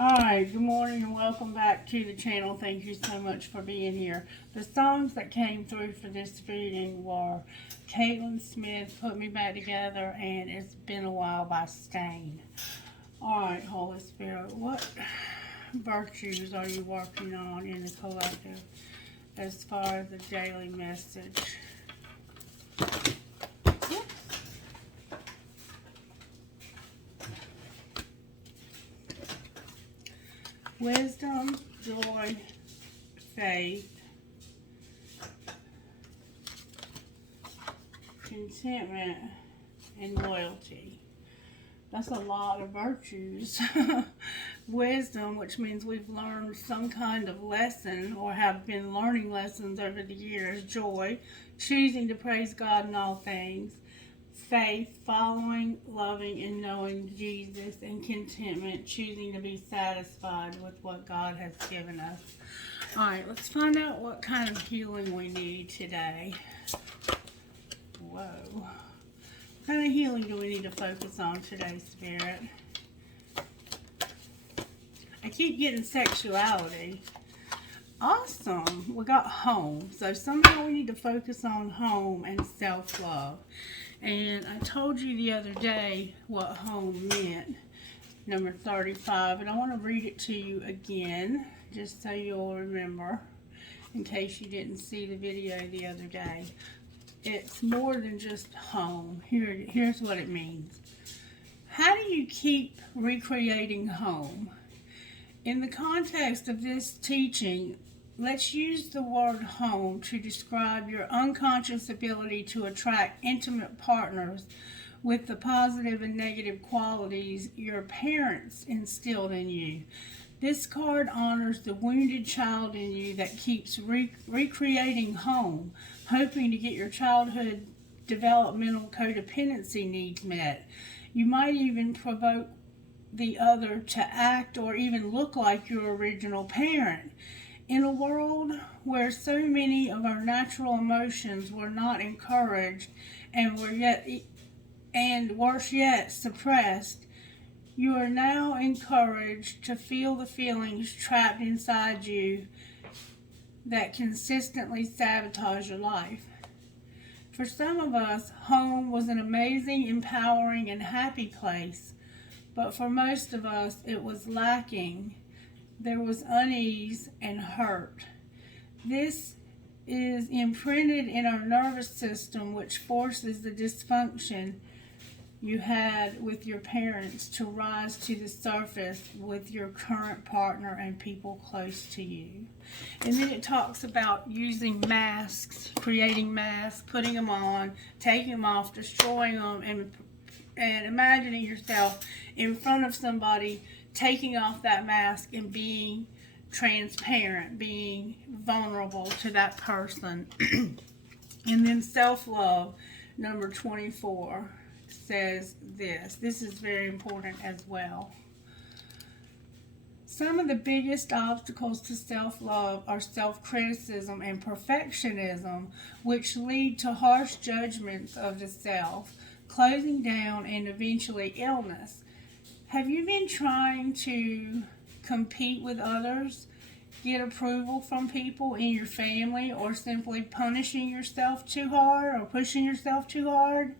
Alright, good morning and welcome back to the channel. Thank you so much for being here. The songs that came through for this reading were Caitlin Smith, Put Me Back Together, and It's Been a While by Stain. Alright, Holy Spirit, what virtues are you working on in the collective as far as the daily message? Wisdom, joy, faith, contentment, and loyalty. That's a lot of virtues. Wisdom, which means we've learned some kind of lesson or have been learning lessons over the years. Joy, choosing to praise God in all things. Faith, following, loving, and knowing Jesus. And contentment, choosing to be satisfied with what God has given us. Alright, let's find out what kind of healing we need today. Whoa. What kind of healing do we need to focus on today, Spirit? I keep getting sexuality. Awesome. We got home. So somehow we need to focus on home and self-love. And I told you the other day what home meant, number 35, and I want to read it to you again, just so you'll remember, in case you didn't see the video the other day. It's more than just home. Here's what it means. How do you keep recreating home? In the context of this teaching, let's use the word home to describe your unconscious ability to attract intimate partners with the positive and negative qualities your parents instilled in you. This card honors the wounded child in you that keeps recreating home, hoping to get your childhood developmental codependency needs met. You might even provoke the other to act or even look like your original parent. In a world where so many of our natural emotions were not encouraged and worse yet, suppressed, you are now encouraged to feel the feelings trapped inside you that consistently sabotage your life. For some of us, home was an amazing, empowering, and happy place, but for most of us, it was lacking. There was unease and hurt. This is imprinted in our nervous system, which forces the dysfunction you had with your parents to rise to the surface with your current partner and people close to you. And then it talks about using masks, creating masks, putting them on, taking them off, destroying them, and imagining yourself in front of somebody, taking off that mask and being transparent, being vulnerable to that person. And then self-love, number 24, says this. This is very important as well. Some of the biggest obstacles to self-love are self-criticism and perfectionism, which lead to harsh judgments of the self, closing down, and eventually illness. Have you been trying to compete with others, get approval from people in your family, or simply punishing yourself too hard or pushing yourself too hard?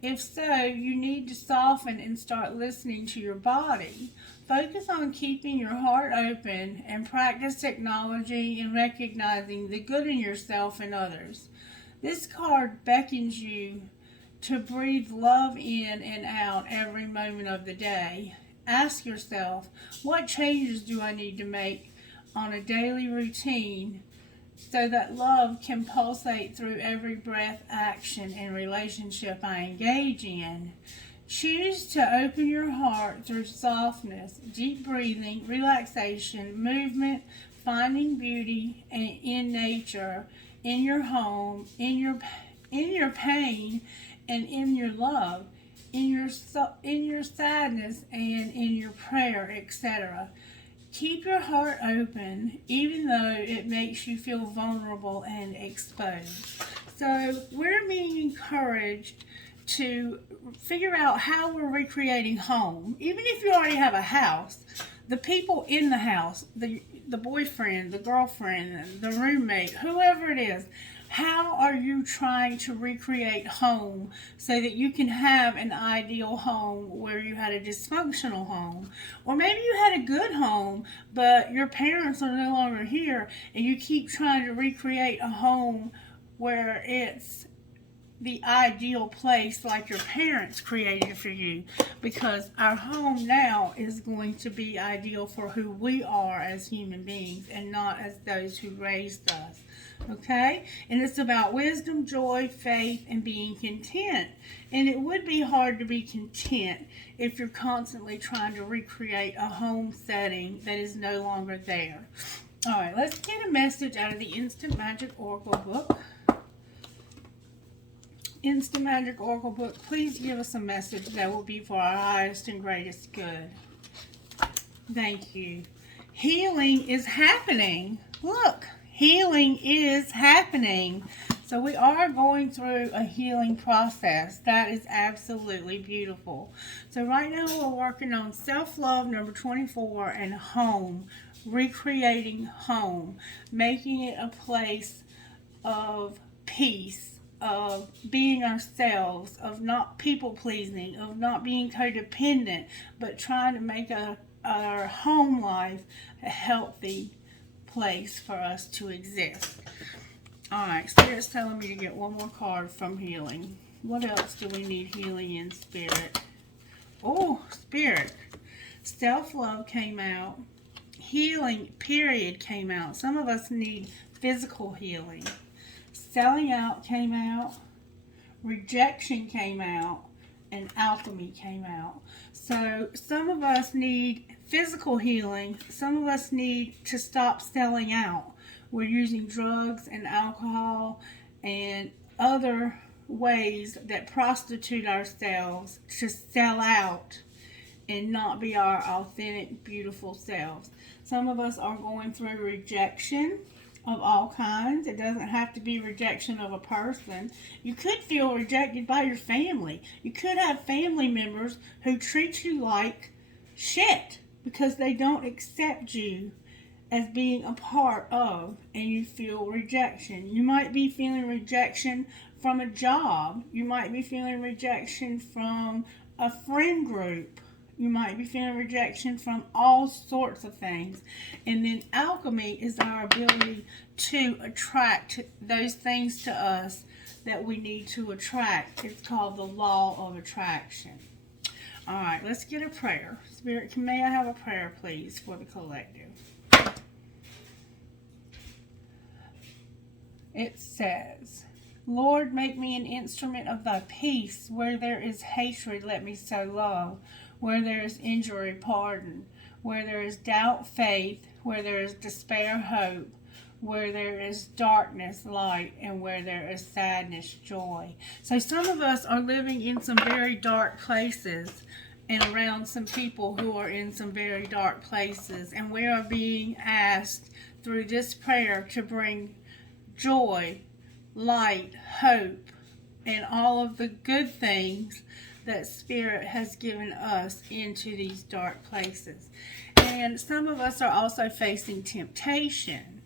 If so, you need to soften and start listening to your body. Focus on keeping your heart open and practice acknowledging and recognizing the good in yourself and others. This card beckons you to breathe love in and out every moment of the day. Ask yourself, what changes do I need to make on a daily routine so that love can pulsate through every breath, action, and relationship I engage in? Choose to open your heart through softness, deep breathing, relaxation, movement, finding beauty in nature, in your home, in your pain, and in your love, in your sadness, and in your prayer, etc. Keep your heart open, even though it makes you feel vulnerable and exposed. So we're being encouraged to figure out how we're recreating home. Even if you already have a house, the people in the house, the boyfriend, the girlfriend, the roommate, whoever it is, how are you trying to recreate home so that you can have an ideal home where you had a dysfunctional home? Or maybe you had a good home, but your parents are no longer here, and you keep trying to recreate a home where it's the ideal place like your parents created for you, because our home now is going to be ideal for who we are as human beings and not as those who raised us. Okay? And it's about wisdom, joy, faith, and being content. And it would be hard to be content if you're constantly trying to recreate a home setting that is no longer there. All right, let's get a message out of the Instant Magic Oracle book. Instant Magic Oracle book, please give us a message that will be for our highest and greatest good. Thank you. Healing is happening. Look, healing is happening. So we are going through a healing process. That is absolutely beautiful. So right now we're working on self-love, number 24, and home. Recreating home. Making it a place of peace, of being ourselves, of not people-pleasing, of not being codependent, but trying to make our home life a healthy place for us to exist. Alright, Spirit's telling me to get one more card from healing. What else do we need healing in, Spirit? Oh, Spirit. Self-love came out. Healing, period, came out. Some of us need physical healing. Selling out came out, rejection came out, and alchemy came out. So some of us need physical healing. Some of us need to stop selling out. We're using drugs and alcohol and other ways that prostitute ourselves to sell out and not be our authentic, beautiful selves. Some of us are going through rejection of all kinds. It doesn't have to be rejection of a person. You could feel rejected by your family. You could have family members who treat you like shit because they don't accept you as being a part of, and you feel rejection. You might be feeling rejection from a job. You might be feeling rejection from a friend group. You might be feeling rejection from all sorts of things. And then alchemy is our ability to attract those things to us that we need to attract. It's called the law of attraction. All right, let's get a prayer. Spirit, may I have a prayer, please, for the collective? It says, Lord, make me an instrument of thy peace. Where there is hatred, let me sow love. Where there is injury, pardon. Where there is doubt, faith. Where there is despair, hope. Where there is darkness, light. And where there is sadness, joy. So some of us are living in some very dark places and around some people who are in some very dark places. And we are being asked through this prayer to bring joy, light, hope, and all of the good things that Spirit has given us into these dark places. And some of us are also facing temptation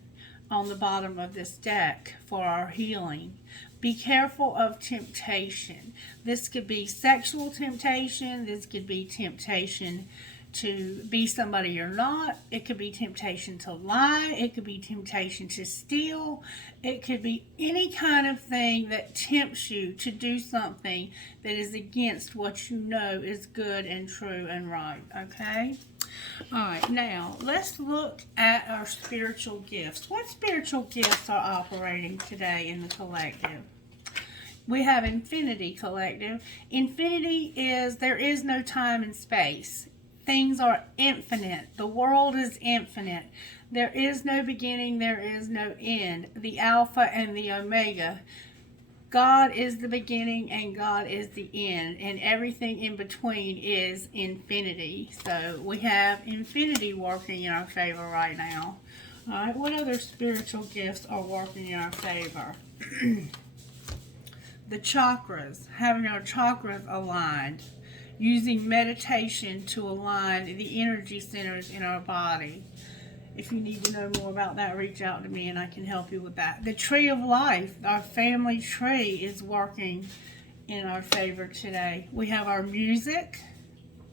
on the bottom of this deck for our healing. Be careful of temptation. This could be sexual temptation. This could be temptation to be somebody you're not. It could be temptation to lie. It could be temptation to steal. It could be any kind of thing that tempts you to do something that is against what you know is good and true and right. Okay? All right, now let's look at our spiritual gifts. What spiritual gifts are operating today in the collective? We have Infinity Collective. Infinity is there is no time and space. Things are infinite. The world is infinite. There is no beginning. There is no end. The Alpha and the Omega. God is the beginning and God is the end. And everything in between is infinity. So we have infinity working in our favor right now. All right, what other spiritual gifts are working in our favor? The chakras. Having our chakras aligned using meditation to align the energy centers in our body. If you need to know more about that, reach out to me and I can help you with that. The tree of life, our family tree, is working in our favor today. We have our music.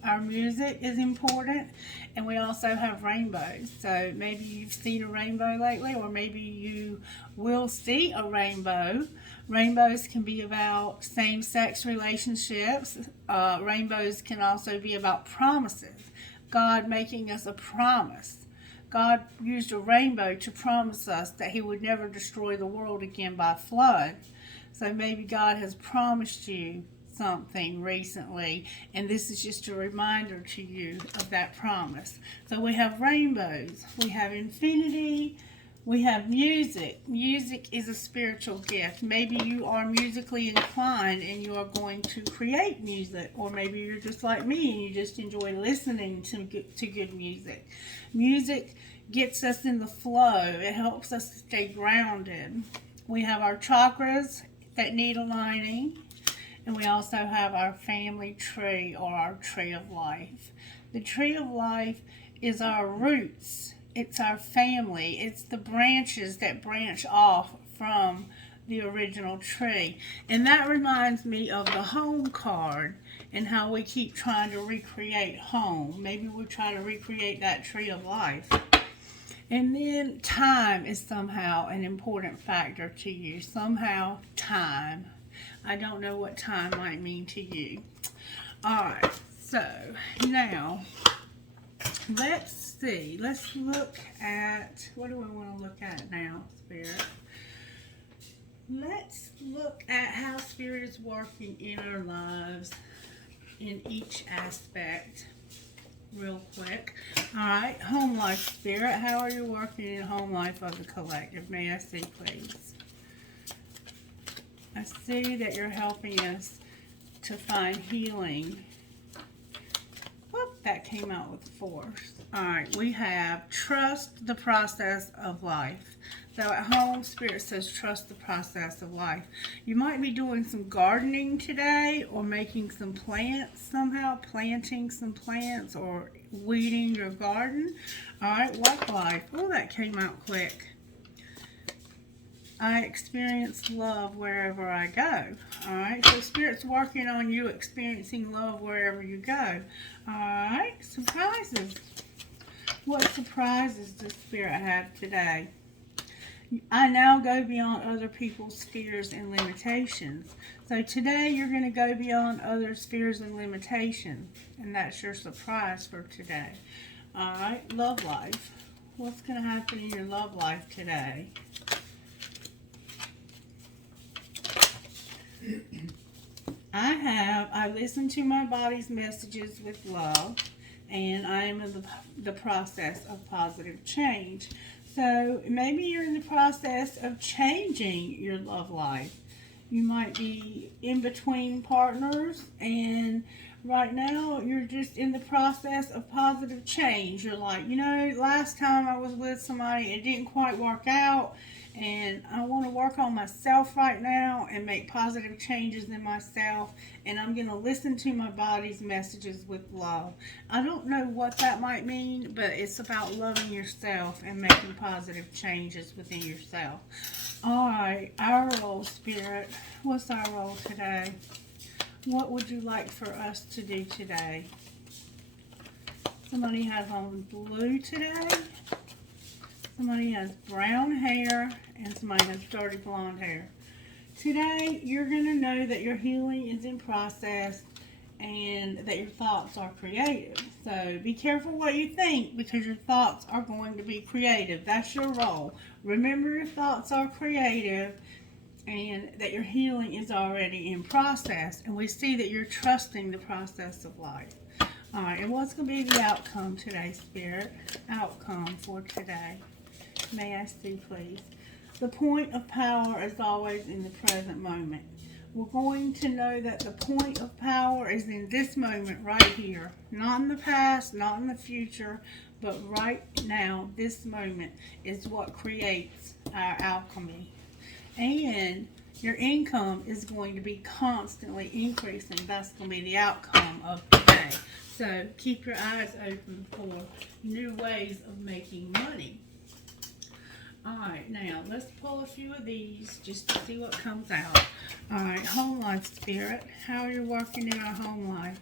Our music is important, and we also have rainbows. So maybe you've seen a rainbow lately, or maybe you will see a rainbow. Rainbows can be about same-sex relationships. Rainbows can also be about promises. God making us a promise. God used a rainbow to promise us that He would never destroy the world again by flood. So maybe God has promised you something recently, and this is just a reminder to you of that promise. So we have rainbows, we have infinity, we have music. Music is a spiritual gift. Maybe you are musically inclined and you are going to create music, or maybe you're just like me and you just enjoy listening to good music. Music gets us in the flow. It helps us to stay grounded. We have our chakras that need aligning, and we also have our family tree, or our tree of life. The tree of life is our roots. It's our family. It's the branches that branch off from the original tree. And that reminds me of the home card and how we keep trying to recreate home. Maybe we try to recreate that tree of life. And then time is somehow an important factor to you. Somehow time. I don't know what time might mean to you. Alright, so now let's see. Let's look at, what do I want to look at now, Spirit? Let's look at how Spirit is working in our lives in each aspect real quick. Alright, home life, Spirit. How are you working in home life of the collective? May I see, please? I see that you're helping us to find healing. Whoop, that came out with force. Alright, we have trust the process of life. So at home, Spirit says trust the process of life. You might be doing some gardening today, or making some plants somehow, planting some plants, or weeding your garden. Alright, work life. Oh, that came out quick. I experience love wherever I go. Alright, so Spirit's working on you experiencing love wherever you go. Alright, surprises. What surprises does Spirit have today? I now go beyond other people's fears and limitations. So today you're going to go beyond others' fears and limitations. And that's your surprise for today. Alright, love life. What's going to happen in your love life today? I listen to my body's messages with love, and I am in the process of positive change. So maybe you're in the process of changing your love life. You might be in between partners, and right now you're just in the process of positive change. You're like, you know, last time I was with somebody, it didn't quite work out, and I want to work on myself right now and make positive changes in myself, and I'm going to listen to my body's messages with love. I don't know what that might mean, but it's about loving yourself and making positive changes within yourself. Alright, our role, Spirit. What's our role today? What would you like for us to do today? Somebody has on blue today. Somebody has brown hair, and somebody has dirty blonde hair. Today, you're going to know that your healing is in process and that your thoughts are creative. So be careful what you think, because your thoughts are going to be creative. That's your role. Remember, your thoughts are creative, and that your healing is already in process. And we see that you're trusting the process of life. Alright, and what's going to be the outcome today, Spirit? Outcome for today. May I see, please? The point of power is always in the present moment. We're going to know that the point of power is in this moment right here. Not in the past, not in the future, but right now, this moment is what creates our alchemy. And Your income is going to be constantly increasing. That's going to be the outcome of today. So keep your eyes open for new ways of making money. Alright, now let's pull a few of these just to see what comes out. Alright, home life spirit. How are you working in our home life?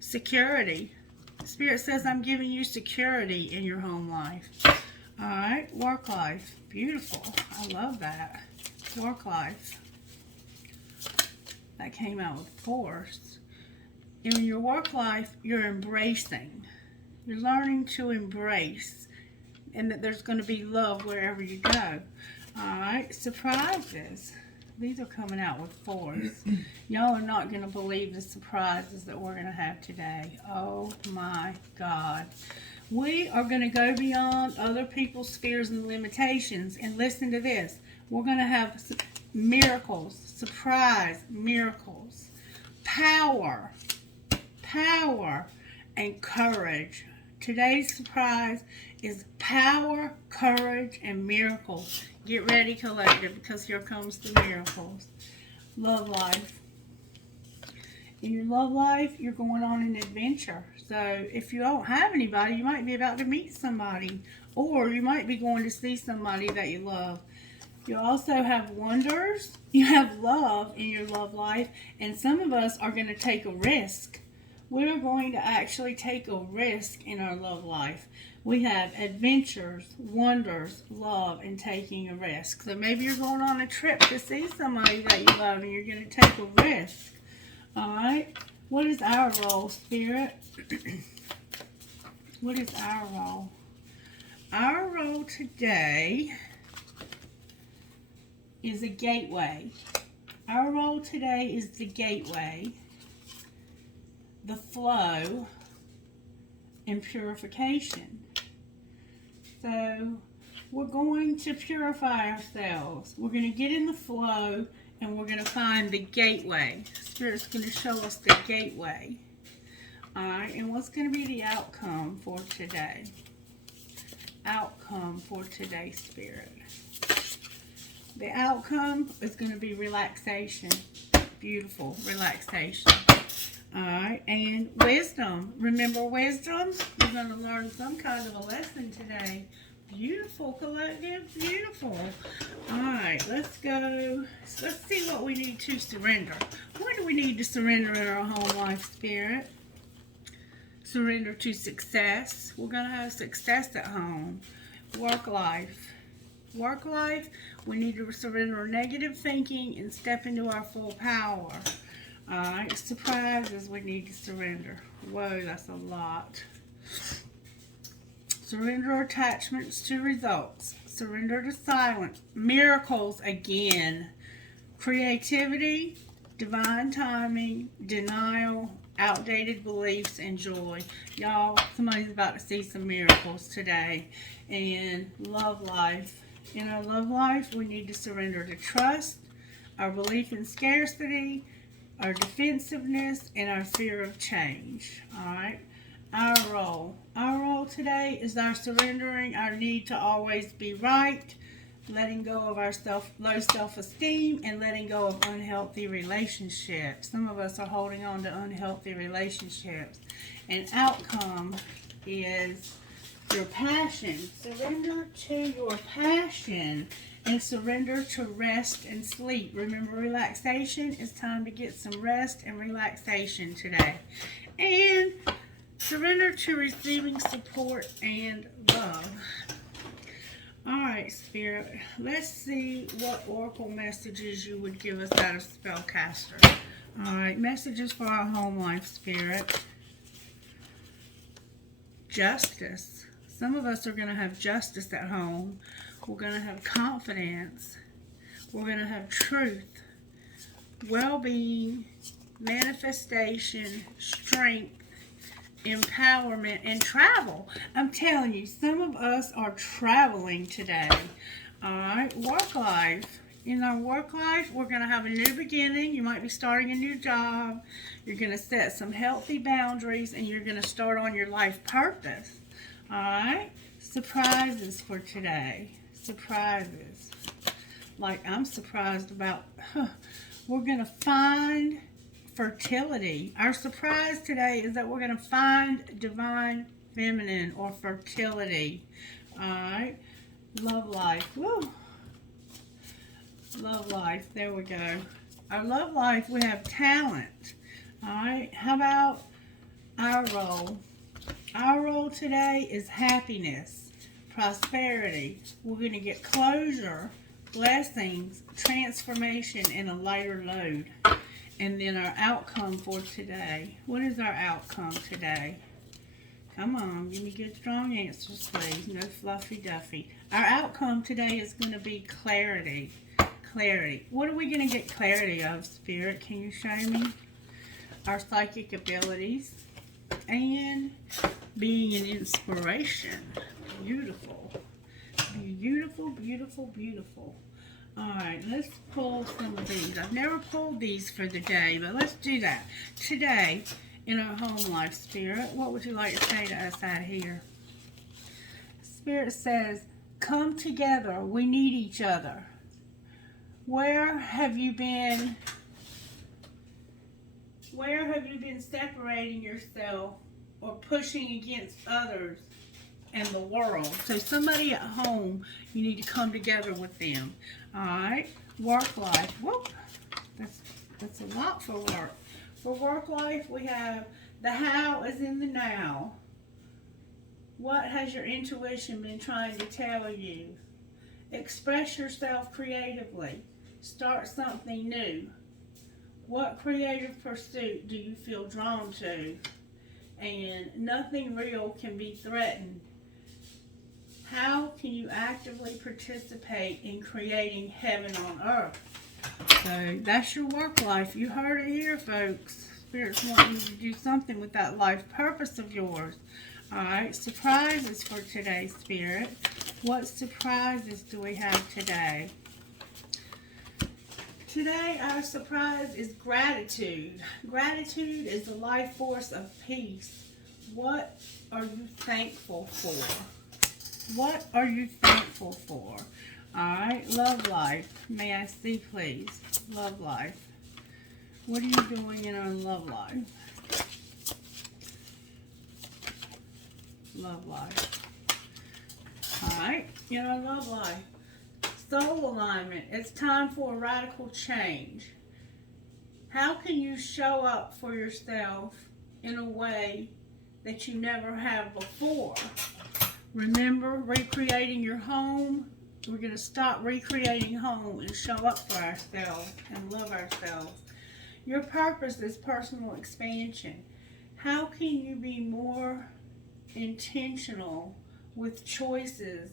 Security. Spirit says I'm giving you security in your home life. Alright, work life. Beautiful. I love that. Work life. That came out with force. In your work life, you're embracing. You're learning to embrace. And that there's going to be love wherever you go. Alright, surprises. These are coming out with force. Y'all are not going to believe the surprises that we're going to have today. Oh my God. We are going to go beyond other people's fears and limitations. And listen to this. We're going to have miracles, surprise miracles, power, and courage. Today's surprise is power, courage, and miracles. Get ready, collective, because here comes the miracles. Love life. In your love life, you're going on an adventure. So if you don't have anybody, you might be about to meet somebody. Or you might be going to see somebody that you love. You also have wonders. You have love in your love life. And some of us are going to take a risk. We're going to actually take a risk in our love life. We have adventures, wonders, love, and taking a risk. So maybe you're going on a trip to see somebody that you love and you're going to take a risk. Alright? What is our role, Spirit? What is our role? Our role today is a gateway. Our role today is the gateway, the flow, and purification. So we're going to purify ourselves. We're going to get in the flow and we're going to find the gateway. Spirit's going to show us the gateway. Alright, and what's going to be the outcome for today? Outcome for today, Spirit. The outcome is going to be relaxation. Beautiful relaxation. Alright, and wisdom. Remember wisdom? You're going to learn some kind of a lesson today. Beautiful, collective. Beautiful. Alright, let's go. Let's see what we need to surrender. What do we need to surrender in our home life, Spirit? Surrender to success. We're going to have success at home. Work life. Work life, we need to surrender negative thinking and step into our full power. Alright, surprises we need to surrender. Whoa, that's a lot. Surrender attachments to results. Surrender to silence. Miracles again. Creativity, divine timing, denial, outdated beliefs, and joy. Y'all, somebody's about to see some miracles today. And love life. In our love life, we need to surrender to trust, our belief in scarcity, our defensiveness, and our fear of change. Alright? Our role today is our surrendering our need to always be right, letting go of our low self-esteem, and letting go of unhealthy relationships. Some of us are holding on to unhealthy relationships. And outcome is your passion. Surrender to your passion and surrender to rest and sleep. Remember, relaxation is time to get some rest and relaxation today. And surrender to receiving support and love. Alright, Spirit, let's see what oracle messages you would give us out of Spellcaster. Alright, messages for our home life, Spirit. Justice. Some of us are going to have justice at home. We're going to have confidence. We're going to have truth, well-being, manifestation, strength, empowerment, and travel. I'm telling you, some of us are traveling today. Alright, work life. In our work life, we're going to have a new beginning. You might be starting a new job. You're going to set some healthy boundaries, and you're going to start on your life purpose. Alright, surprises for today. Surprises. like I'm surprised about. We're going to find fertility. Our surprise today is that we're going to find divine feminine or fertility. All right. Love life. Woo. Love life. There we go. Our love life, we have talent. All right. How about our role? Our role today is happiness, prosperity. We're going to get closure, blessings, transformation, and a lighter load. And then our outcome for today. What is our outcome today? Come on, give me good, strong answers, please. No fluffy duffy. Our outcome today is going to be clarity. Clarity. What are we going to get clarity of, Spirit? Can you show me? Our psychic abilities. And being an inspiration. Beautiful. Beautiful, beautiful, beautiful. Alright, let's pull some of these. I've never pulled these for the day, but let's do that. Today, in our home life, Spirit, what would you like to say to us out here? Spirit says, come together. We need each other. Where have you been separating yourself or pushing against others and the world? So somebody at home, you need to come together with them. All right, work life. Whoop, that's a lot for work. For work life, we have the how is in the now. What has your intuition been trying to tell you? Express yourself creatively. Start something new. What creative pursuit do you feel drawn to? And nothing real can be threatened. How can you actively participate in creating heaven on earth? So that's your work life. You heard it here, folks. Spirit's wanting you to do something with that life purpose of yours. All right, surprises for today, Spirit. What surprises do we have today? Today, our surprise is gratitude. Gratitude is the life force of peace. What are you thankful for? What are you thankful for? All right, love life. May I see, please? Love life. What are you doing in our love life? Love life. All right, in our love life. Soul alignment. It's time for a radical change. How can you show up for yourself in a way that you never have before? Remember, recreating your home. We're going to stop recreating home and show up for ourselves and love ourselves. Your purpose is personal expansion. How can you be more intentional with choices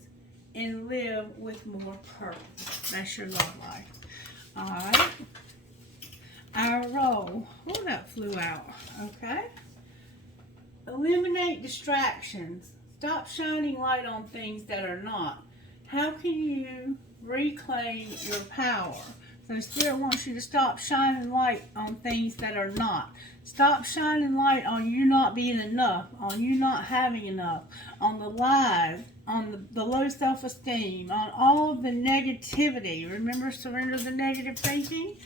and live with more purpose? That's your love life. All right. Our role. Oh, that flew out. Okay. Eliminate distractions. Stop shining light on things that are not. How can you reclaim your power? So Spirit wants you to stop shining light on things that are not. Stop shining light on you not being enough, on you not having enough, on the lies, on the low self-esteem, on all of the negativity. Remember, surrender the negative thinking.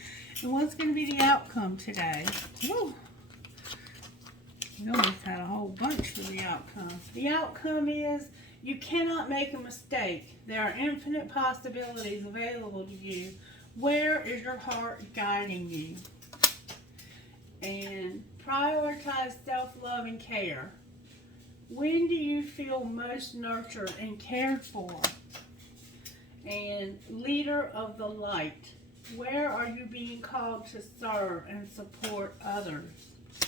And what's going to be the outcome today? Woo. We almost had a whole bunch for the outcome. The outcome is you cannot make a mistake. There are infinite possibilities available to you. Where is your heart guiding you? And prioritize self-love and care. When do you feel most nurtured and cared for? And leader of the light. Where are you being called to serve and support others?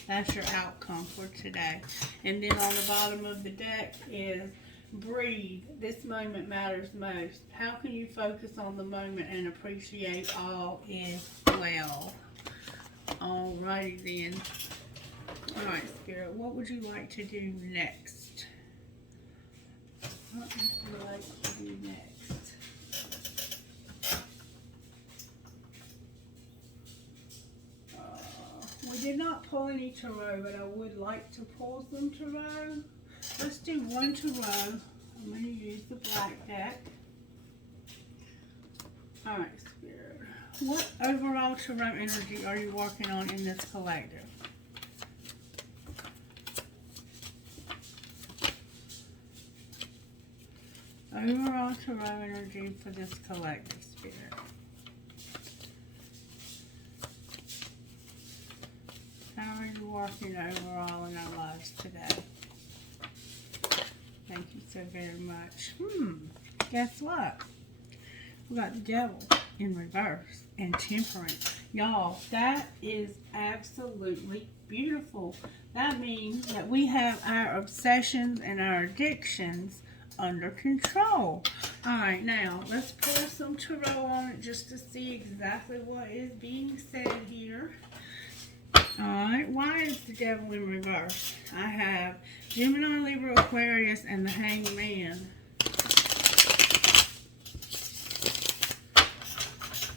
That's your outcome for today. And then on the bottom of the deck is breathe. This moment matters most. How can you focus on the moment and appreciate all is well? Alrighty then. Alright, Spirit, what would you like to do next? What would you like to do next? We did not pull any tarot, but I would like to pull some tarot. Let's do one tarot. I'm going to use the black deck. Alright, Spirit. What overall tarot energy are you working on in this collective? Overall tarot energy for this collective, Spirit. How are you working overall in our lives today? Thank you so very much. Guess what? We got the Devil in reverse and Temperance. Y'all, that is absolutely beautiful. That means that we have our obsessions and our addictions under control. Alright, now let's pour some tarot on it just to see exactly what is being said here. Alright, why is the Devil in reverse? I have Gemini, Libra, Aquarius, and the Hanged Man.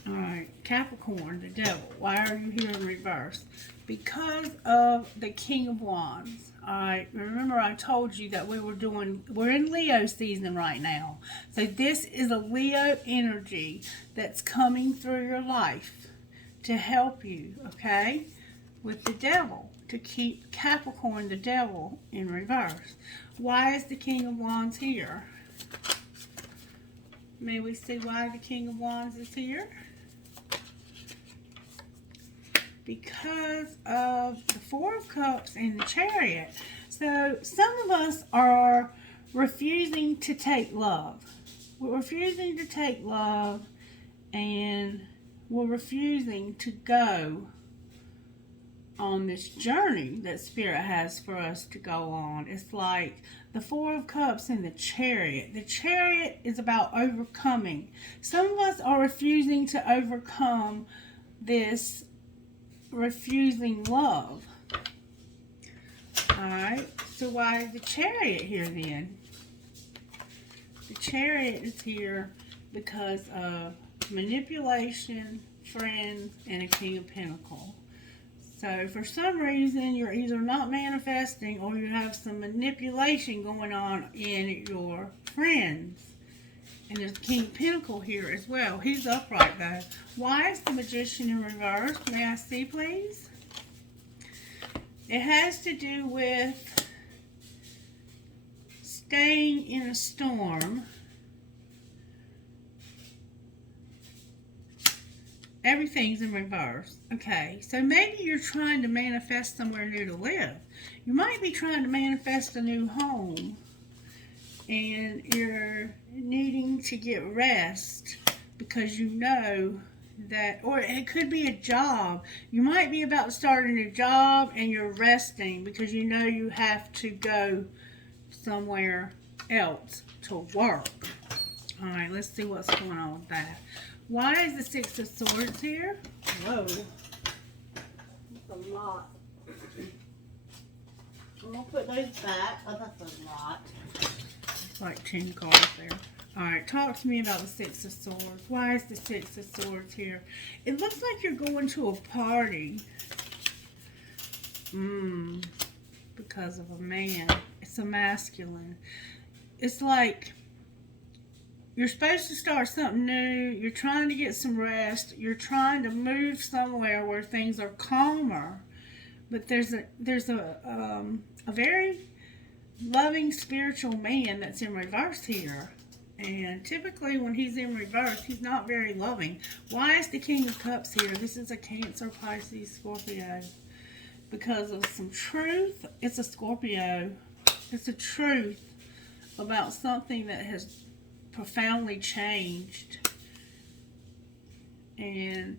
Alright, Capricorn, the Devil. Why are you here in reverse? Because of the King of Wands. Alright, remember I told you that we're in Leo season right now. So this is a Leo energy that's coming through your life to help you, okay? With the Devil, to keep Capricorn, the Devil, in reverse. Why is the King of Wands here? May we see why the King of Wands is here? Because of the Four of Cups and the Chariot. So some of us are refusing to take love. We're refusing to take love, and we're refusing to go on this journey that Spirit has for us to go on. It's like the Four of Cups and the Chariot. The Chariot is about overcoming. Some of us are refusing to overcome this refusing love. Alright, so why is the Chariot here then? The Chariot is here because of manipulation, friends, and a King of Pentacles. So for some reason you're either not manifesting or you have some manipulation going on in your friends. And there's King of Pentacles here as well. He's upright though. Why is the Magician in reverse? May I see, please? It has to do with staying in a storm. Everything's in reverse. Okay, so maybe you're trying to manifest somewhere new to live. You might be trying to manifest a new home. And you're needing to get rest because you know that, or it could be a job. You might be about to start a new job and you're resting because you know you have to go somewhere else to work. Alright, let's see what's going on with that. Why is the Six of Swords here? Whoa. That's a lot. I'm going to put those back. Oh, that's a lot. Like 10 cards there. Alright, talk to me about the Six of Swords. Why is the Six of Swords here? It looks like you're going to a party. Because of a man. It's a masculine. It's like you're supposed to start something new. You're trying to get some rest. You're trying to move somewhere where things are calmer. But there's a very loving spiritual man that's in reverse here, and typically when he's in reverse he's not very loving. Why is the King of Cups here? This is a Cancer, Pisces, Scorpio. Because of some truth. It's a Scorpio. It's a truth about something that has profoundly changed, and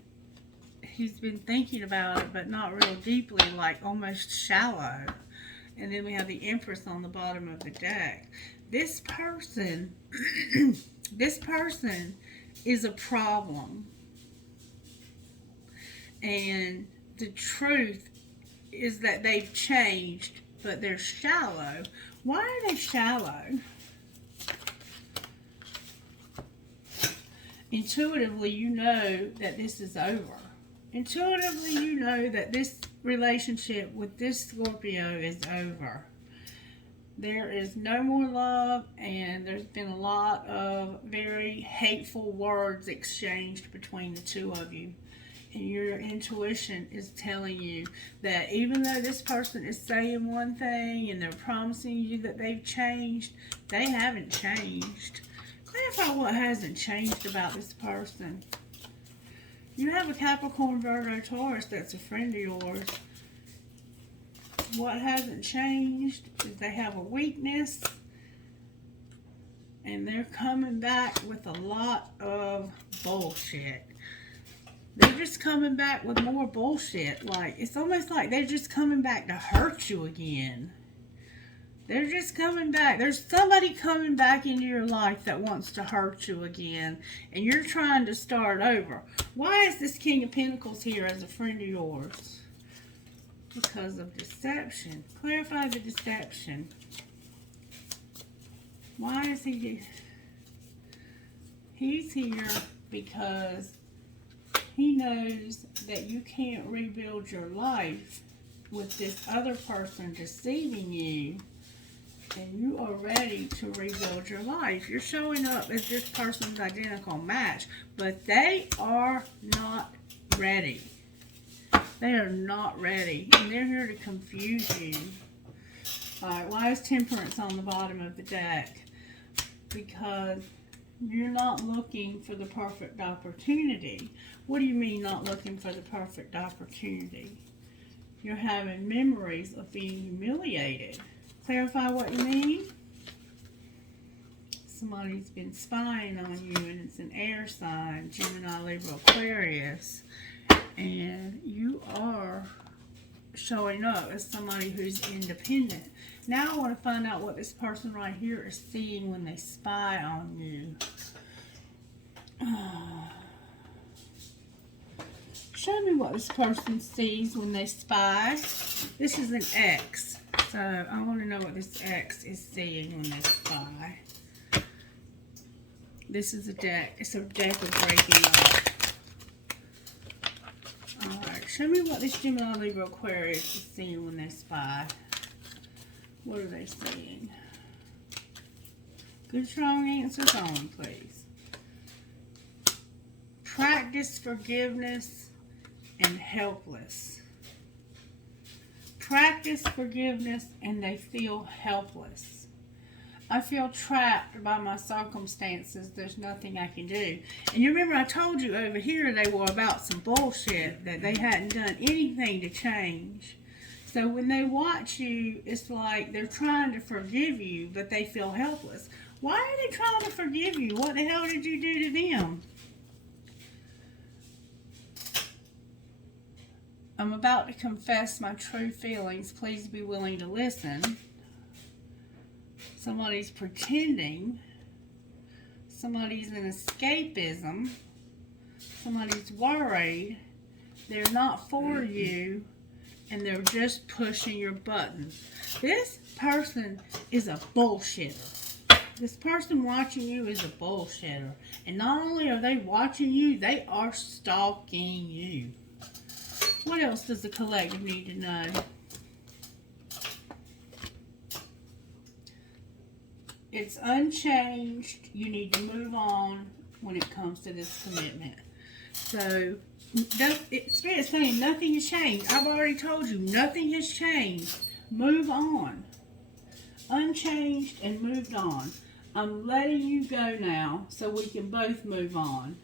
he's been thinking about it but not real deeply, like almost shallow. And then we have the Empress on the bottom of the deck. This person, this person is a problem. And the truth is that they've changed, but they're shallow. Why are they shallow? Intuitively, you know that this is over. Intuitively, you know that this relationship with this Scorpio is over. There is no more love, and there's been a lot of very hateful words exchanged between the two of you. And your intuition is telling you that even though this person is saying one thing and they're promising you that they've changed, they haven't changed. Clarify what hasn't changed about this person. You have a Capricorn, Virgo, Taurus that's a friend of yours. What hasn't changed is they have a weakness, and they're coming back with a lot of bullshit. They're just coming back with more bullshit. Like, it's almost like they're just coming back to hurt you again. They're just coming back. There's somebody coming back into your life that wants to hurt you again, and you're trying to start over. Why is this King of Pentacles here as a friend of yours? Because of deception. Clarify the deception. Why is he here? He's here because he knows that you can't rebuild your life with this other person deceiving you, and you are ready to rebuild your life. You're showing up as this person's identical match, but they are not ready. They are not ready, and they're here to confuse you. Alright, why is Temperance on the bottom of the deck? Because you're not looking for the perfect opportunity. What do you mean not looking for the perfect opportunity? You're having memories of being humiliated. Clarify what you mean. Somebody's been spying on you, and it's an air sign, Gemini, Libra, Aquarius. And you are showing up as somebody who's independent. Now I want to find out what this person right here is seeing when they spy on you. Show me what this person sees when they spy. This is an X. So I want to know what this X is seeing when they spy. This is a deck. It's a deck of breaking up. Alright, show me what this Gemini, Libra, Aquarius is seeing when they spy. What are they seeing? Good, strong answers only, please. Practice forgiveness and helpless. Practice forgiveness and they feel helpless. I feel trapped by my circumstances. There's nothing I can do. And you remember I told you over here they were about some bullshit, that they hadn't done anything to change. So when they watch you, it's like they're trying to forgive you, but they feel helpless. Why are they trying to forgive you? What the hell did you do to them? I'm about to confess my true feelings. Please be willing to listen. Somebody's pretending. Somebody's in escapism. Somebody's worried. They're not for you, and they're just pushing your buttons. This person is a bullshitter. This person watching you is a bullshitter. And not only are they watching you, they are stalking you. What else does the collective need to know? It's unchanged. You need to move on when it comes to this commitment. So, Spirit's saying nothing has changed. I've already told you, nothing has changed. Move on. Unchanged and moved on. I'm letting you go now so we can both move on.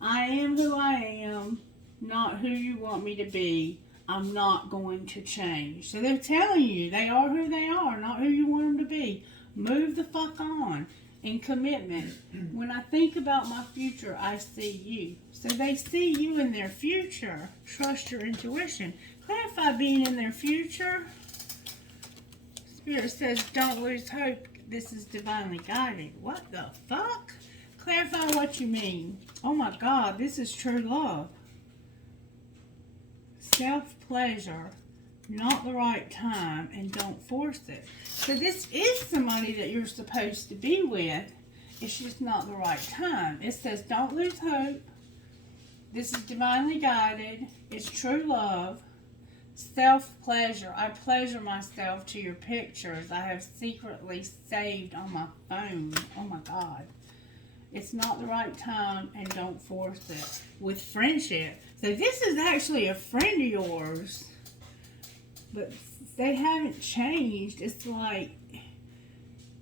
I am who I am, not who you want me to be. I'm not going to change. So they're telling you they are who they are, not who you want them to be. Move the fuck on. In commitment, when I think about my future, I see you. So they see you in their future. Trust your intuition. Clarify being in their future. Spirit says, don't lose hope. This is divinely guided. What the fuck? Clarify what you mean. Oh my God, this is true love. Self-pleasure, not the right time, and don't force it. So this is somebody that you're supposed to be with. It's just not the right time. It says don't lose hope. This is divinely guided. It's true love. Self-pleasure. I pleasure myself to your pictures I have secretly saved on my phone. Oh my God. It's not the right time and don't force it. With friendship. So this is actually a friend of yours. But they haven't changed. It's like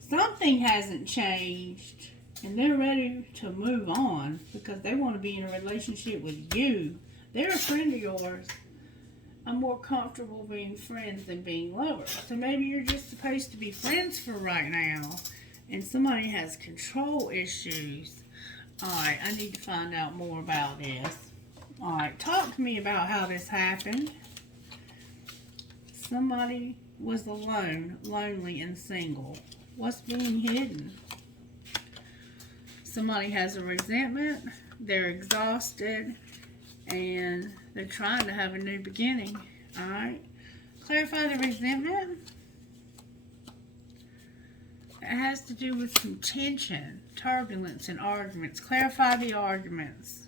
something hasn't changed. And they're ready to move on because they want to be in a relationship with you. They're a friend of yours. I'm more comfortable being friends than being lovers. So maybe you're just supposed to be friends for right now. And somebody has control issues. Alright, I need to find out more about this. Alright, talk to me about how this happened. Somebody was alone, lonely, and single. What's being hidden? Somebody has a resentment. They're exhausted. And they're trying to have a new beginning. Alright. Clarify the resentment. It has to do with some tension, turbulence, and arguments. Clarify the arguments.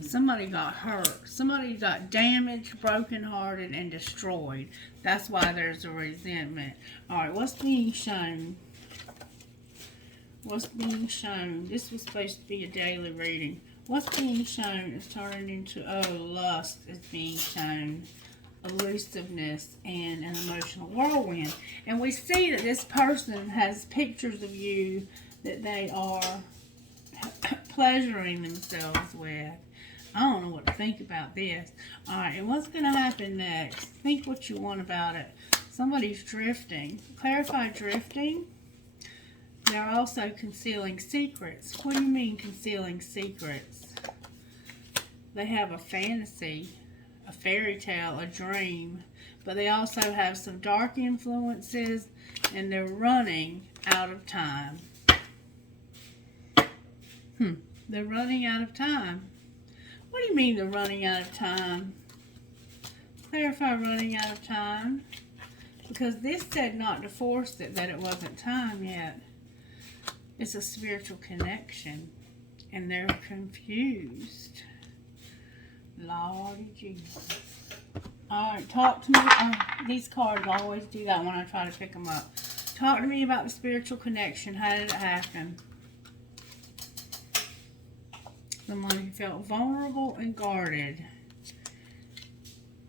Somebody got hurt. Somebody got damaged, brokenhearted, and destroyed. That's why there's a resentment. Alright, what's being shown? What's being shown? This was supposed to be a daily reading. What's being shown is turning into, lust is being shown, elusiveness, and an emotional whirlwind. And we see that this person has pictures of you that they are pleasuring themselves with. I don't know what to think about this. Alright, and what's going to happen next? Think what you want about it. Somebody's drifting. Clarify drifting. They're also concealing secrets. What do you mean concealing secrets? They have a fantasy, a fairy tale, a dream, but they also have some dark influences and they're running out of time. They're running out of time. What do you mean they're running out of time? Clarify running out of time. Because this said not to force it, that it wasn't time yet. It's a spiritual connection. And they're confused. Lordy Jesus. Alright, talk to me. These cards always do that when I try to pick them up. Talk to me about the spiritual connection. How did it happen? Someone who felt vulnerable and guarded.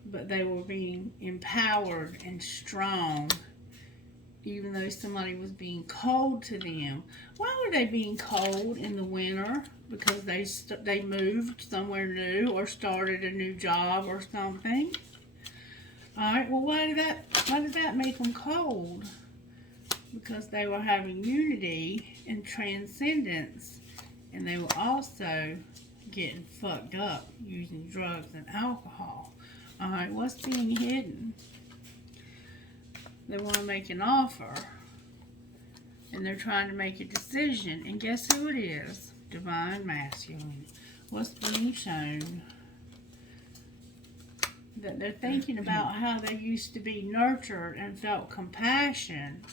But they were being empowered and strong. Even though somebody was being cold to them. Why were they being cold in the winter? Because they moved somewhere new or started a new job or something. Alright, well why did that make them cold? Because they were having unity and transcendence. And they were also getting fucked up using drugs and alcohol. Alright, what's being hidden? They want to make an offer. And they're trying to make a decision. And guess who it is? Divine Masculine. What's being shown? That they're thinking about how they used to be nurtured and felt compassion.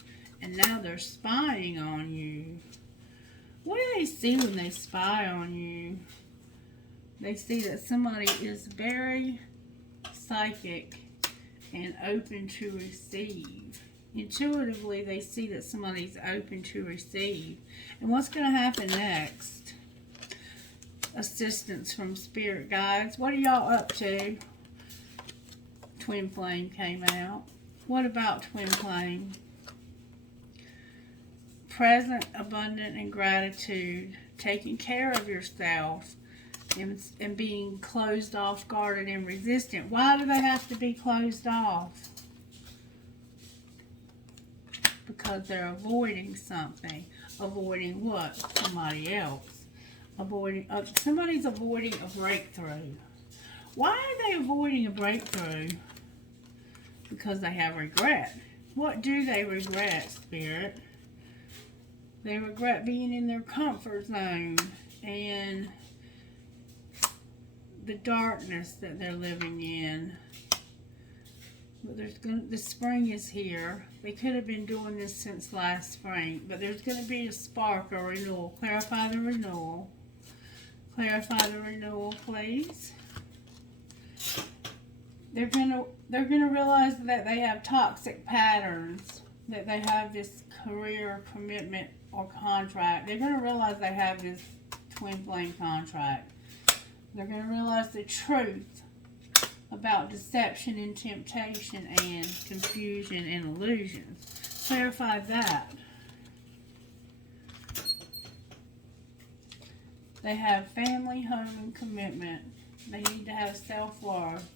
And now they're spying on you. What do they see when they spy on you? They see that somebody is very psychic and open to receive. Intuitively, they see that somebody's open to receive. And what's going to happen next? Assistance from spirit guides. What are y'all up to? Twin flame came out. What about twin flame? Present, abundant, and gratitude. Taking care of yourself. And being closed off, guarded, and resistant. Why do they have to be closed off? Because they're avoiding something. Avoiding what? Somebody else. Somebody's avoiding a breakthrough. Why are they avoiding a breakthrough? Because they have regret. What do they regret, Spirit? They regret being in their comfort zone and the darkness that they're living in. But the spring is here. They could have been doing this since last spring, but there's going to be a spark, a renewal. Clarify the renewal. Clarify the renewal, please. they're gonna realize that they have toxic patterns, that they have this career commitment or contract. They're gonna realize they have this twin flame contract. They're gonna realize the truth about deception and temptation and confusion and illusions. Clarify that. They have family, home, and commitment. They need to have self-worth.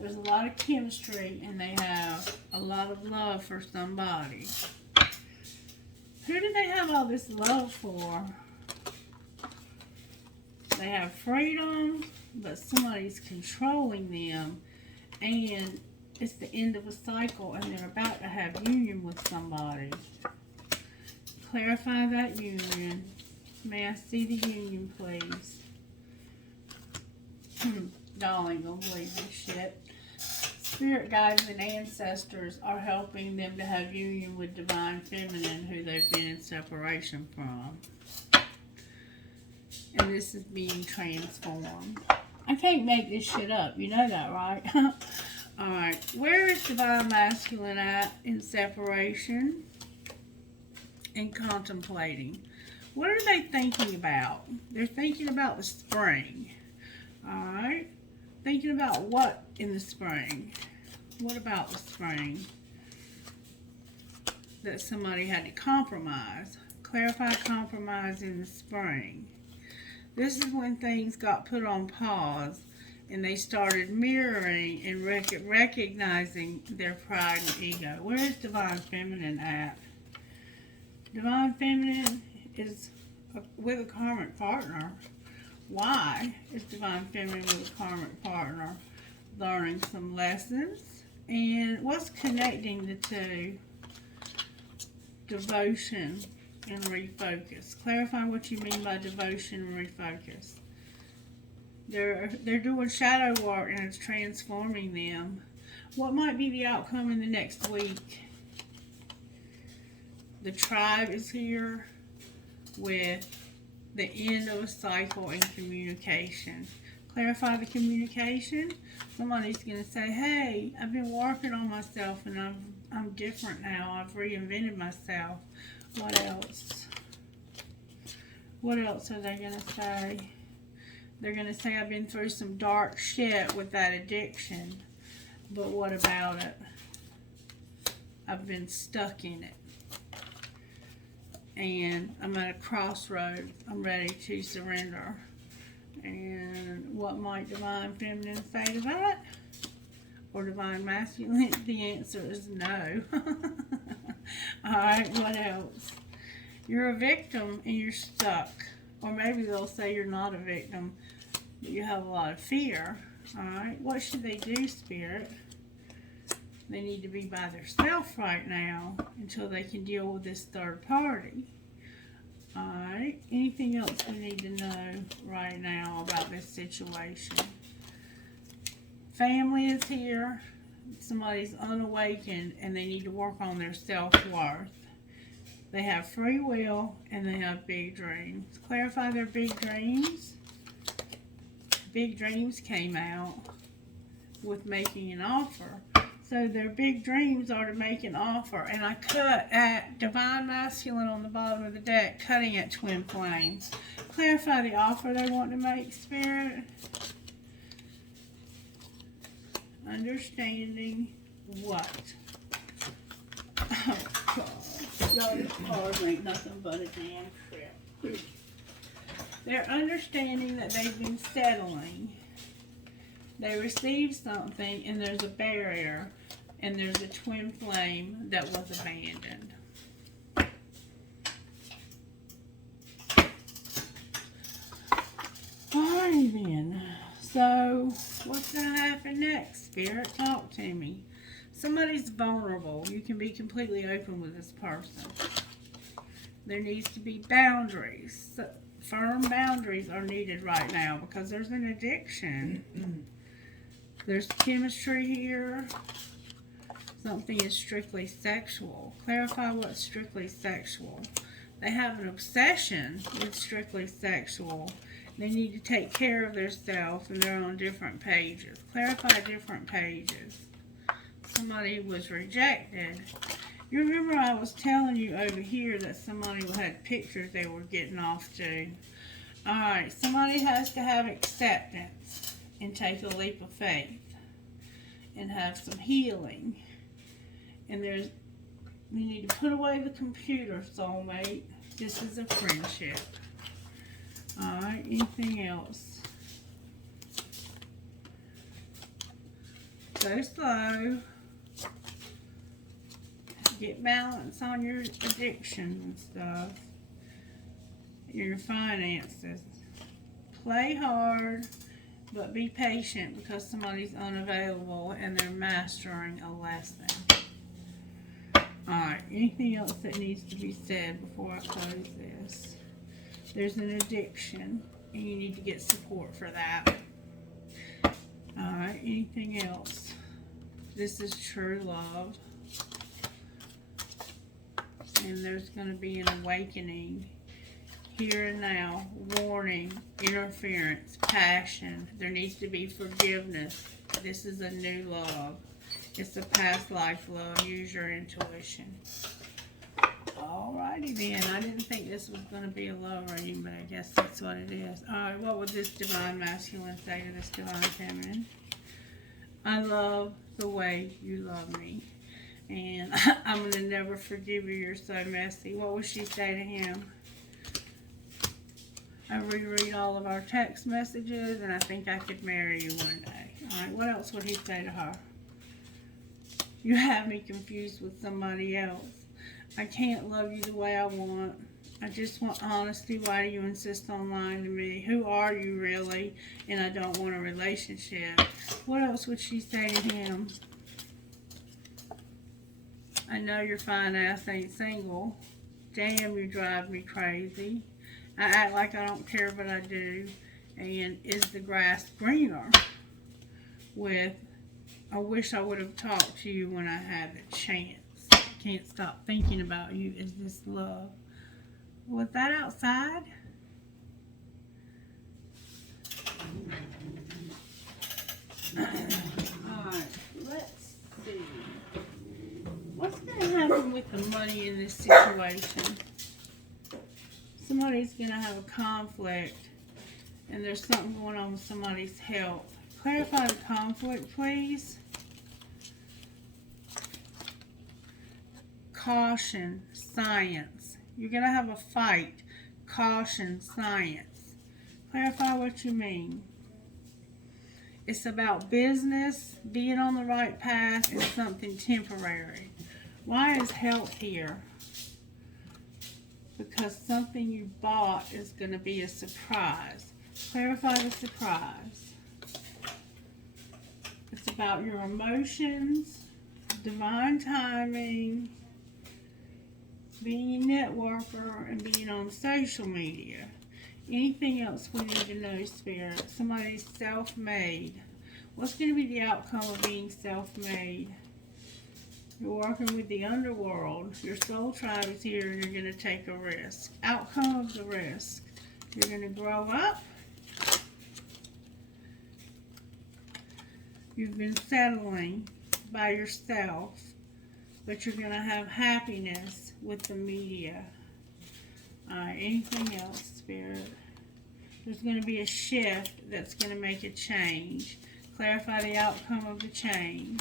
There's a lot of chemistry, and they have a lot of love for somebody. Who do they have all this love for? They have freedom, but somebody's controlling them, and it's the end of a cycle, and they're about to have union with somebody. Clarify that union. May I see the union, please? Y'all ain't gonna believe this shit. Spirit guides and ancestors are helping them to have union with divine feminine who they've been in separation from. And this is being transformed. I can't make this shit up. You know that, right? Alright. Where is divine masculine at in separation and contemplating? What are they thinking about? They're thinking about the spring. Alright. Thinking about what in the spring? What about the spring? That somebody had to compromise. Clarify compromise in the spring. This is when things got put on pause and they started mirroring and recognizing their pride and ego. Where is divine feminine at? Divine feminine is with a karmic partner. Why is divine feminine with a karmic partner? Learning some lessons. And what's connecting the two? Devotion and refocus. Clarify what you mean by devotion and refocus. They're doing shadow work and it's transforming them. What might be the outcome in the next week? The tribe is here with the end of a cycle and communication. Clarify the communication. Somebody's going to say, hey, I've been working on myself and I'm different now. I've reinvented myself. What else? What else are they going to say? They're going to say, I've been through some dark shit with that addiction. But what about it? I've been stuck in it. And I'm at a crossroad. I'm ready to surrender. And what might divine feminine say to that? Or divine masculine? The answer is no. Alright, what else? You're a victim and you're stuck. Or maybe they'll say you're not a victim, but you have a lot of fear. Alright, what should they do, Spirit? They need to be by themselves right now until they can deal with this third party. Alright, anything else we need to know right now about this situation? Family is here. Somebody's unawakened and they need to work on their self-worth. They have free will and they have big dreams. Clarify their big dreams. Big dreams came out with making an offer. So their big dreams are to make an offer. And I cut at divine masculine on the bottom of the deck, cutting at twin flames. Clarify the offer they want to make, Spirit. Understanding what? Oh, God. Y'all, this card ain't nothing but a damn trip. They're understanding that they've been settling. They received something and there's a barrier and there's a twin flame that was abandoned. Alright then. So, what's going to happen next, Spirit? Talk to me. Somebody's vulnerable. You can be completely open with this person. There needs to be boundaries. Firm boundaries are needed right now because there's an addiction. There's chemistry here. Something is strictly sexual. Clarify what's strictly sexual. They have an obsession with strictly sexual. They need to take care of themselves, and they're on different pages. Clarify different pages. Somebody was rejected. You remember I was telling you over here that somebody had pictures they were getting off to. Alright, somebody has to have acceptance and take a leap of faith and have some healing. And you need to put away the computer, soulmate. This is a friendship. Alright, anything else? Go slow. Get balance on your addictions and stuff. Your finances. Play hard, but be patient because somebody's unavailable and they're mastering a lesson. Alright, anything else that needs to be said before I close this? There's an addiction, and you need to get support for that. Alright, anything else? This is true love. And there's going to be an awakening here and now. Warning, interference, passion. There needs to be forgiveness. This is a new love. It's a past life love. Use your intuition. Alrighty then. I didn't think this was going to be a low reading, but I guess that's what it is. Alright, what would this divine masculine say to this divine feminine? I love the way you love me. And I'm going to never forgive you. You're so messy. What would she say to him? I reread all of our text messages, and I think I could marry you one day. Alright, what else would he say to her? You have me confused with somebody else. I can't love you the way I want. I just want honesty. Why do you insist on lying to me? Who are you really? And I don't want a relationship. What else would she say to him? I know your fine ass ain't single. Damn, you drive me crazy. I act like I don't care, but I do. And is the grass greener? With, I wish I would have talked to you when I had the chance. I can't stop thinking about you. Is this love? Was that outside? Alright, let's see. What's going to happen with the money in this situation? Somebody's going to have a conflict, and there's something going on with somebody's health. Clarify the conflict, please. Caution, science. You're going to have a fight. Caution, science. Clarify what you mean. It's about business, being on the right path, and something temporary. Why is health here? Because something you bought is going to be a surprise. Clarify the surprise. It's about your emotions, divine timing, being a networker, and being on social media. Anything else we need to know, Spirit? Somebody's self-made. What's going to be the outcome of being self-made? You're working with the underworld. Your soul tribe is here, and you're going to take a risk. Outcome of the risk. You're going to grow up. You've been settling by yourself, but you're going to have happiness with the media. Anything else, Spirit? There's going to be a shift that's going to make a change. Clarify the outcome of the change.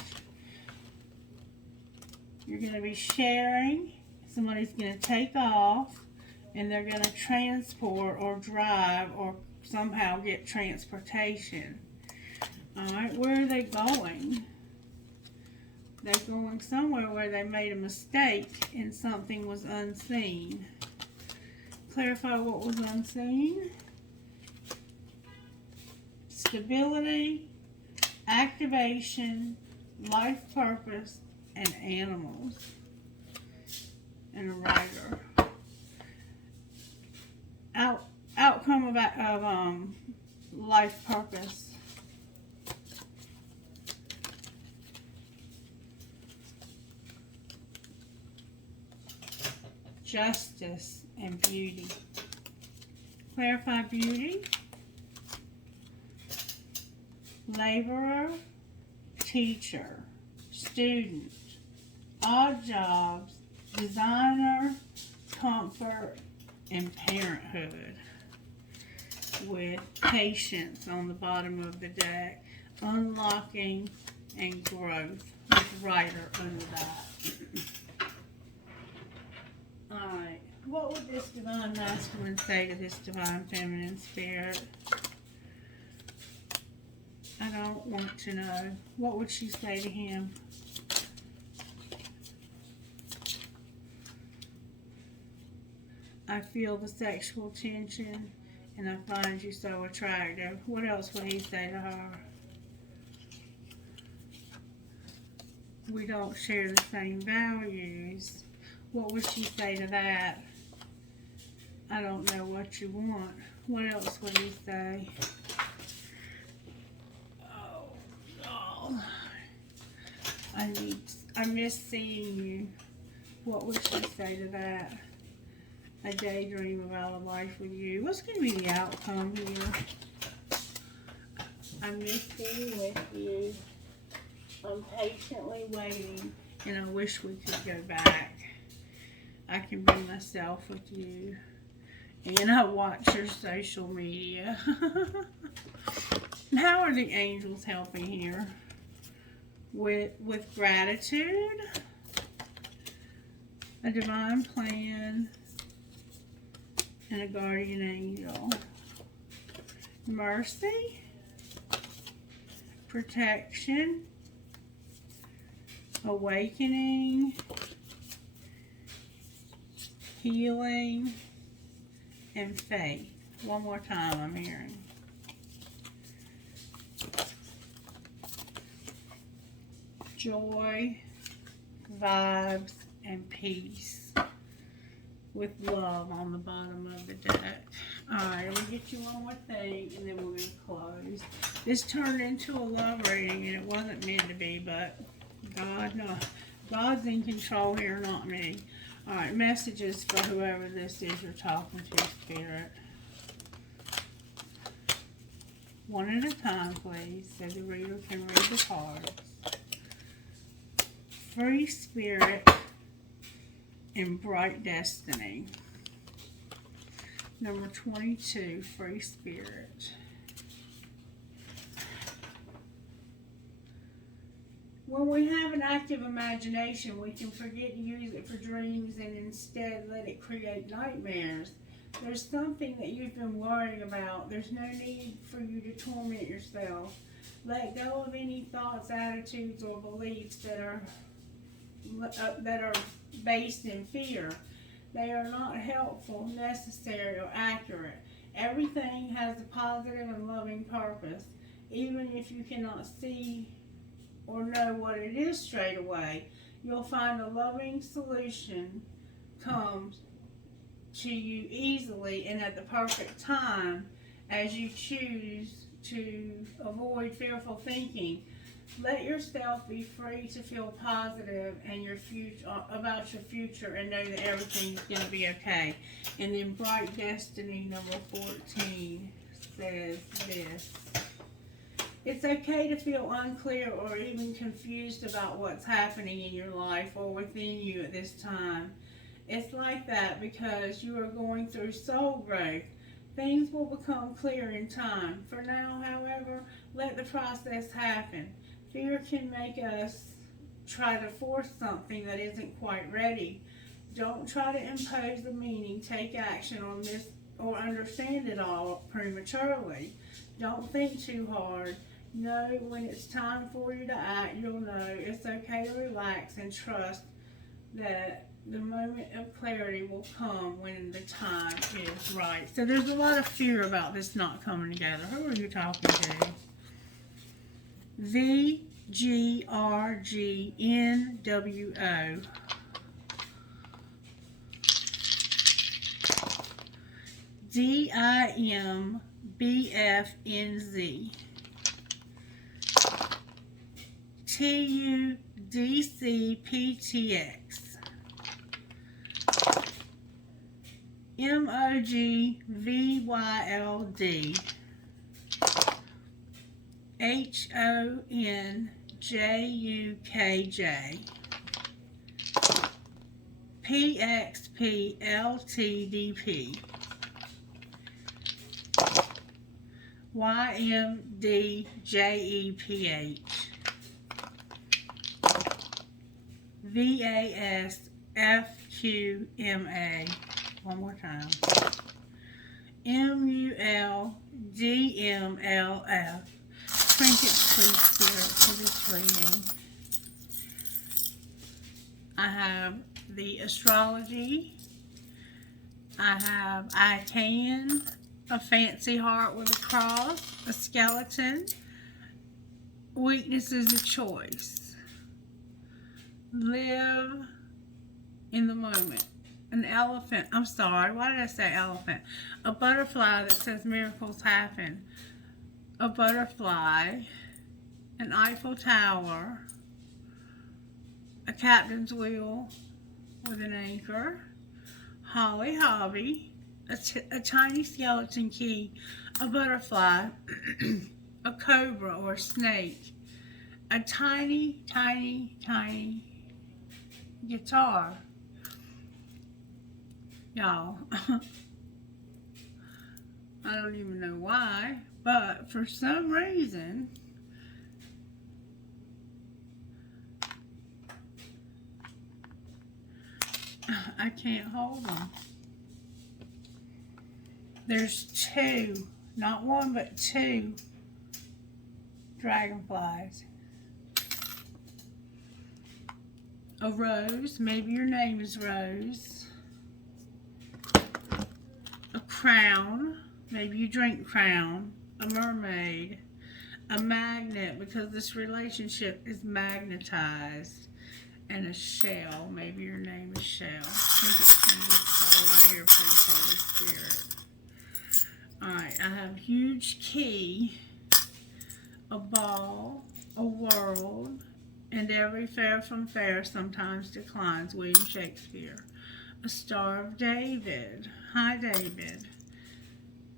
You're going to be sharing. Somebody's going to take off, and they're going to transport or drive or somehow get transportation. Alright, where are they going? They're going somewhere where they made a mistake and something was unseen. Clarify what was unseen. Stability, activation, life purpose, and animals. And a writer. Outcome of life purpose. Justice and beauty. Clarify beauty. laborer, teacher, student, odd jobs, designer, comfort, and parenthood. With patience on the bottom of the deck, unlocking and growth with writer under that. Alright, what would this divine masculine say to this divine feminine spirit? I don't want to know. What would she say to him? I feel the sexual tension and I find you so attractive. What else would he say to her? We don't share the same values. What would she say to that? I don't know what you want. What else would he say? Oh, God. I miss seeing you. What would she say to that? I daydream about a life with you. What's going to be the outcome here? I miss being with you. I'm patiently waiting, and I wish we could go back. I can be myself with you. And I watch your social media. How are the angels helping here? With gratitude, a divine plan, and a guardian angel. Mercy, protection, awakening, healing, and faith. One more time, I'm hearing. Joy, vibes, and peace. With love on the bottom of the deck. Alright, I'm going to get you one more thing, and then we're going to close. This turned into a love reading, and it wasn't meant to be, but God's in control here, not me. Alright, messages for whoever this is you're talking to, Spirit. One at a time, please, so the reader can read the cards. Free Spirit and Bright Destiny. Number 22, Free Spirit. When we have an active imagination, we can forget to use it for dreams and instead let it create nightmares. There's something that you've been worrying about. There's no need for you to torment yourself. Let go of any thoughts, attitudes, or beliefs that are based in fear. They are not helpful, necessary, or accurate. Everything has a positive and loving purpose. Even if you cannot see or know what it is straight away, you'll find a loving solution comes to you easily and at the perfect time as you choose to avoid fearful thinking. Let yourself be free to feel positive and your future about your future, and know that everything's going to be okay. And then Bright Destiny number 14 says this. It's okay to feel unclear or even confused about what's happening in your life or within you at this time. It's like that because you are going through soul growth. Things will become clear in time. For now, however, let the process happen. Fear can make us try to force something that isn't quite ready. Don't try to impose the meaning, take action on this, or understand it all prematurely. Don't think too hard. Know when it's time for you to act, you'll know. It's okay to relax and trust that the moment of clarity will come when the time is right. So there's a lot of fear about this not coming together. Who are you talking to? VGRGNWO. DIMBFNZ. TUDCPTX. MOGVYLD. HONJUKJ PXPLTDP YMDJEPH VASFQMA. One more time. MULDMLF. Trinkets, please, Spirit, for this reading. I have the astrology. I have I can, a fancy heart with a cross, a skeleton. Weakness is a choice. Live in the moment. An elephant. I'm sorry. Why did I say elephant? A butterfly that says miracles happen. A butterfly. An Eiffel Tower. A captain's wheel with an anchor. Holly Hobby. A tiny skeleton key. A butterfly. A cobra or a snake. A tiny, tiny, tiny guitar. Y'all, I don't even know why, but for some reason, I can't hold them. There's two, not one, but two dragonflies. A rose, maybe your name is Rose. A crown, maybe you drink crown. A mermaid. A magnet, because this relationship is magnetized. And a shell, maybe your name is Shell. I think it's from this soul right here, please, Holy Spirit. Alright, I have huge key, a ball, a world, and every fair from fair sometimes declines, William Shakespeare. A Star of David. Hi, David.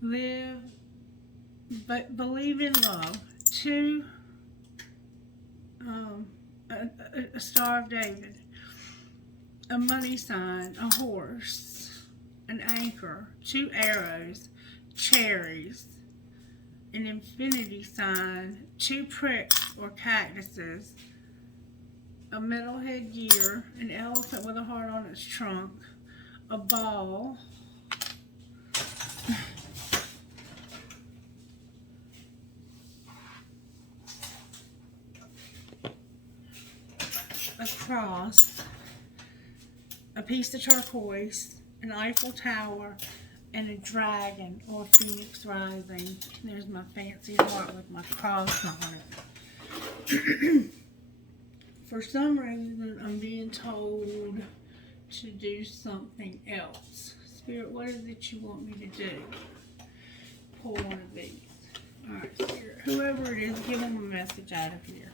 Live, but believe in love. Two, a Star of David. A money sign. A horse. An anchor. Two arrows. Cherries. An infinity sign. Two pricks or cactuses. A metal headgear. An elephant with a heart on its trunk. A ball. A cross. A piece of turquoise. An Eiffel Tower. And a dragon or phoenix rising. There's my fancy heart with my cross on it. For some reason, I'm being told to do something else. Spirit, what is it you want me to do? Pull one of these. Alright, Spirit, whoever it is, give them a message out of here.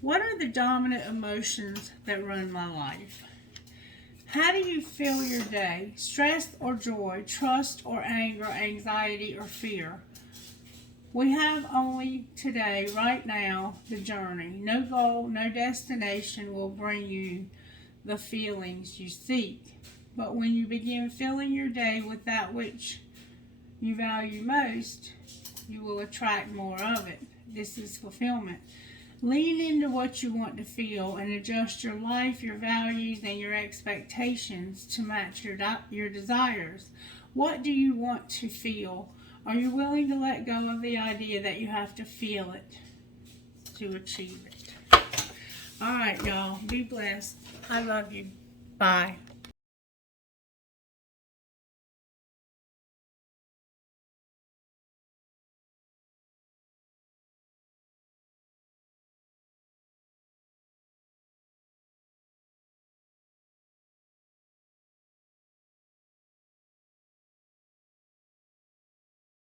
What are the dominant emotions that run my life? How do you feel your day? Stress or joy? Trust or anger? Anxiety or fear? We have only today, right now, the journey. No goal, no destination will bring you the feelings you seek. But when you begin filling your day with that which you value most, you will attract more of it. This is fulfillment. Lean into what you want to feel and adjust your life, your values, and your expectations to match your desires. What do you want to feel? Are you willing to let go of the idea that you have to feel it to achieve it? All right, y'all. Be blessed. I love you. Bye.